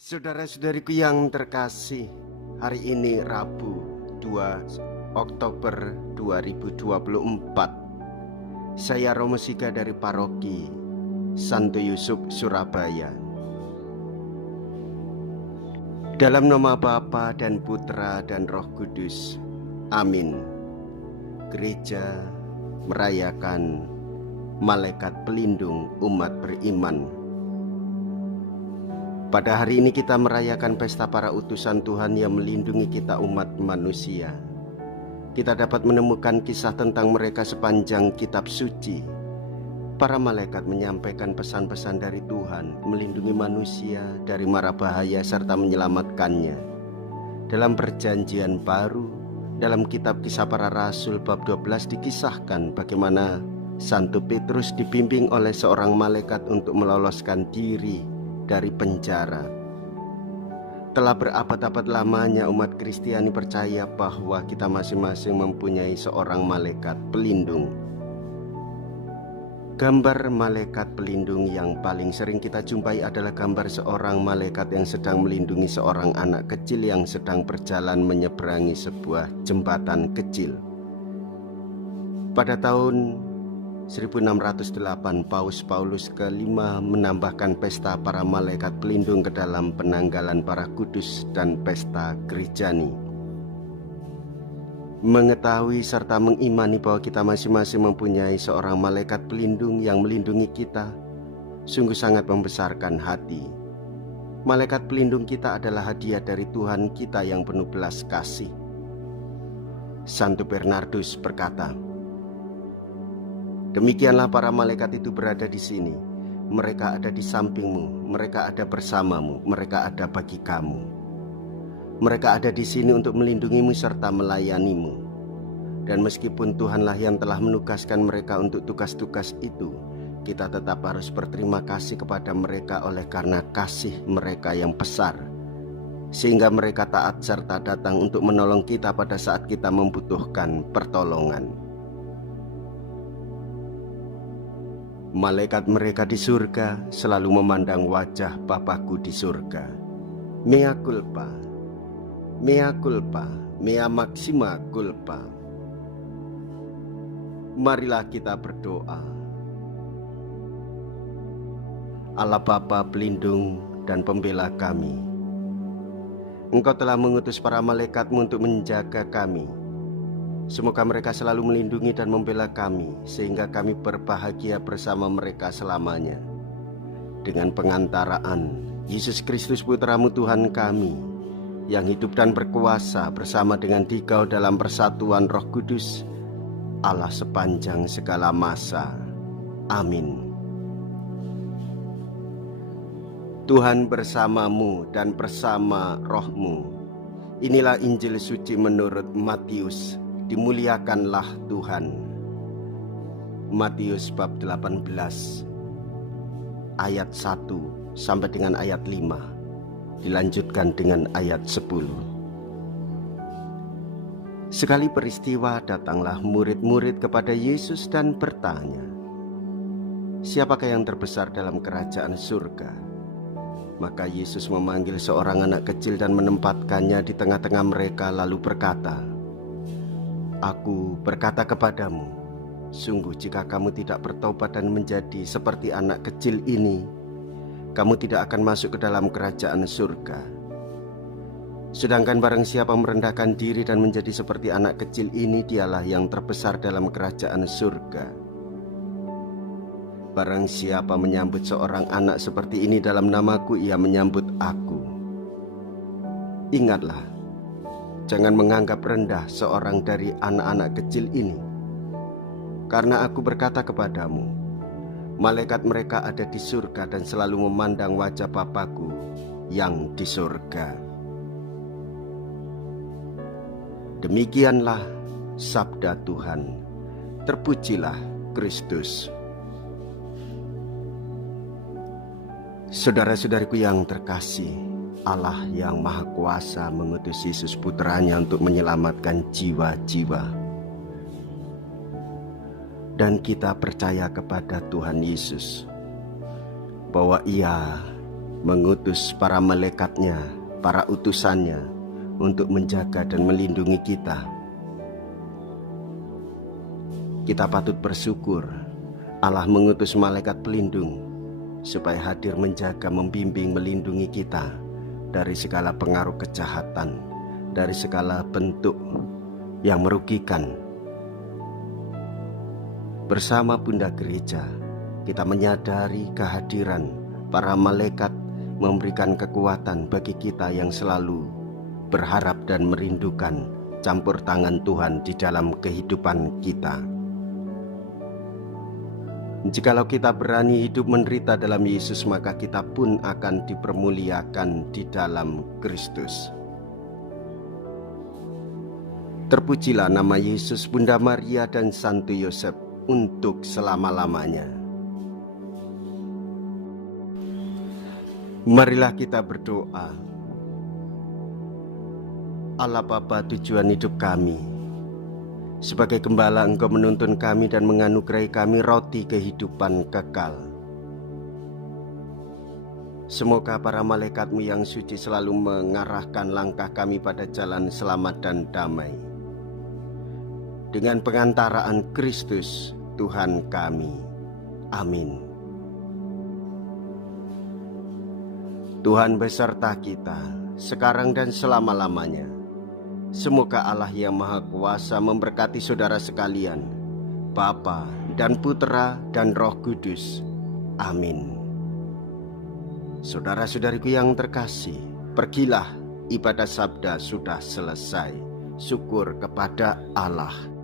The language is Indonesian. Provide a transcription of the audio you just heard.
Saudara-saudariku yang terkasih, hari ini Rabu 2 Oktober 2024. Saya Romo Siga dari Paroki Santo Yusuf, Surabaya. Dalam nama Bapa dan Putra dan Roh Kudus. Amin. Gereja merayakan Malaikat Pelindung umat beriman. Pada hari ini kita merayakan pesta para utusan Tuhan yang melindungi kita umat manusia. Kita dapat menemukan kisah tentang mereka sepanjang kitab suci. Para malaikat menyampaikan pesan-pesan dari Tuhan, melindungi manusia dari mara bahaya serta menyelamatkannya. Dalam perjanjian baru, dalam kitab Kisah Para Rasul bab 12 dikisahkan bagaimana Santo Petrus dibimbing oleh seorang malaikat untuk meloloskan diri dari penjara. Telah berabad-abad lamanya umat Kristiani percaya bahwa kita masing-masing mempunyai seorang malaikat pelindung. Gambar malaikat pelindung yang paling sering kita jumpai adalah gambar seorang malaikat yang sedang melindungi seorang anak kecil yang sedang berjalan menyeberangi sebuah jembatan kecil. Pada tahun 1608 Paus Paulus ke-5 menambahkan pesta para malaikat pelindung ke dalam penanggalan para kudus dan pesta Gerejani. Mengetahui serta mengimani bahwa kita masing-masing mempunyai seorang malaikat pelindung yang melindungi kita sungguh sangat membesarkan hati. Malaikat pelindung kita adalah hadiah dari Tuhan kita yang penuh belas kasih. Santo Bernardus berkata, "Demikianlah para malaikat itu berada di sini. Mereka ada di sampingmu, mereka ada bersamamu, mereka ada bagi kamu. Mereka ada di sini untuk melindungimu serta melayanimu. Dan meskipun Tuhanlah yang telah menugaskan mereka untuk tugas-tugas itu, kita tetap harus berterima kasih kepada mereka oleh karena kasih mereka yang besar, sehingga mereka taat serta datang untuk menolong kita pada saat kita membutuhkan pertolongan. Malaikat mereka di surga selalu memandang wajah Bapakku di surga. Mea culpa, mea culpa, mea maxima culpa." Marilah kita berdoa. Allah Bapa pelindung dan pembela kami, Engkau telah mengutus para malaikat-Mu untuk menjaga kami. Semoga mereka selalu melindungi dan membela kami, sehingga kami berbahagia bersama mereka selamanya. Dengan pengantaraan Yesus Kristus Putra-Mu Tuhan kami, yang hidup dan berkuasa bersama dengan Dikau dalam persatuan Roh Kudus, Allah sepanjang segala masa. Amin. Tuhan bersamamu dan bersama rohmu. Inilah Injil suci menurut Matius. Dimuliakanlah Tuhan. Matius bab 18 ayat 1 sampai dengan ayat 5, dilanjutkan dengan ayat 10. Sekali peristiwa datanglah murid-murid kepada Yesus dan bertanya, "Siapakah yang terbesar dalam kerajaan surga?" Maka Yesus memanggil seorang anak kecil dan menempatkannya di tengah-tengah mereka, lalu berkata, "Aku berkata kepadamu, sungguh jika kamu tidak bertobat dan menjadi seperti anak kecil ini, kamu tidak akan masuk ke dalam kerajaan surga. Sedangkan barang siapa merendahkan diri dan menjadi seperti anak kecil ini, dialah yang terbesar dalam kerajaan surga. Barang siapa menyambut seorang anak seperti ini dalam namaku, ia menyambut aku. Ingatlah, jangan menganggap rendah seorang dari anak-anak kecil ini. Karena aku berkata kepadamu, malaikat mereka ada di surga dan selalu memandang wajah Bapakku yang di surga." Demikianlah sabda Tuhan. Terpujilah Kristus. Saudara-saudariku yang terkasih, Allah yang Maha Kuasa mengutus Yesus Putranya untuk menyelamatkan jiwa-jiwa. Dan kita percaya kepada Tuhan Yesus bahwa Ia mengutus para malaikatnya, para utusannya untuk menjaga dan melindungi kita. Kita patut bersyukur Allah mengutus malaikat pelindung supaya hadir menjaga, membimbing, melindungi kita dari segala pengaruh kejahatan, dari segala bentuk yang merugikan. Bersama Bunda Gereja, kita menyadari kehadiran para malaikat memberikan kekuatan bagi kita yang selalu berharap dan merindukan campur tangan Tuhan di dalam kehidupan kita. Jikalau kita berani hidup menderita dalam Yesus, maka kita pun akan dipermuliakan di dalam Kristus. Terpujilah nama Yesus, Bunda Maria dan Santo Yosef untuk selama-lamanya. Marilah kita berdoa. Allah Bapa, tujuan hidup kami, sebagai gembala Engkau menuntun kami dan menganugerahi kami roti kehidupan kekal. Semoga para malaikat-Mu yang suci selalu mengarahkan langkah kami pada jalan selamat dan damai. Dengan pengantaraan Kristus Tuhan kami. Amin. Tuhan beserta kita, sekarang dan selama-lamanya. Semoga Allah yang Maha Kuasa memberkati saudara sekalian, Bapa dan Putra dan Roh Kudus. Amin. Saudara-saudariku yang terkasih, pergilah, ibadah sabda sudah selesai. Syukur kepada Allah.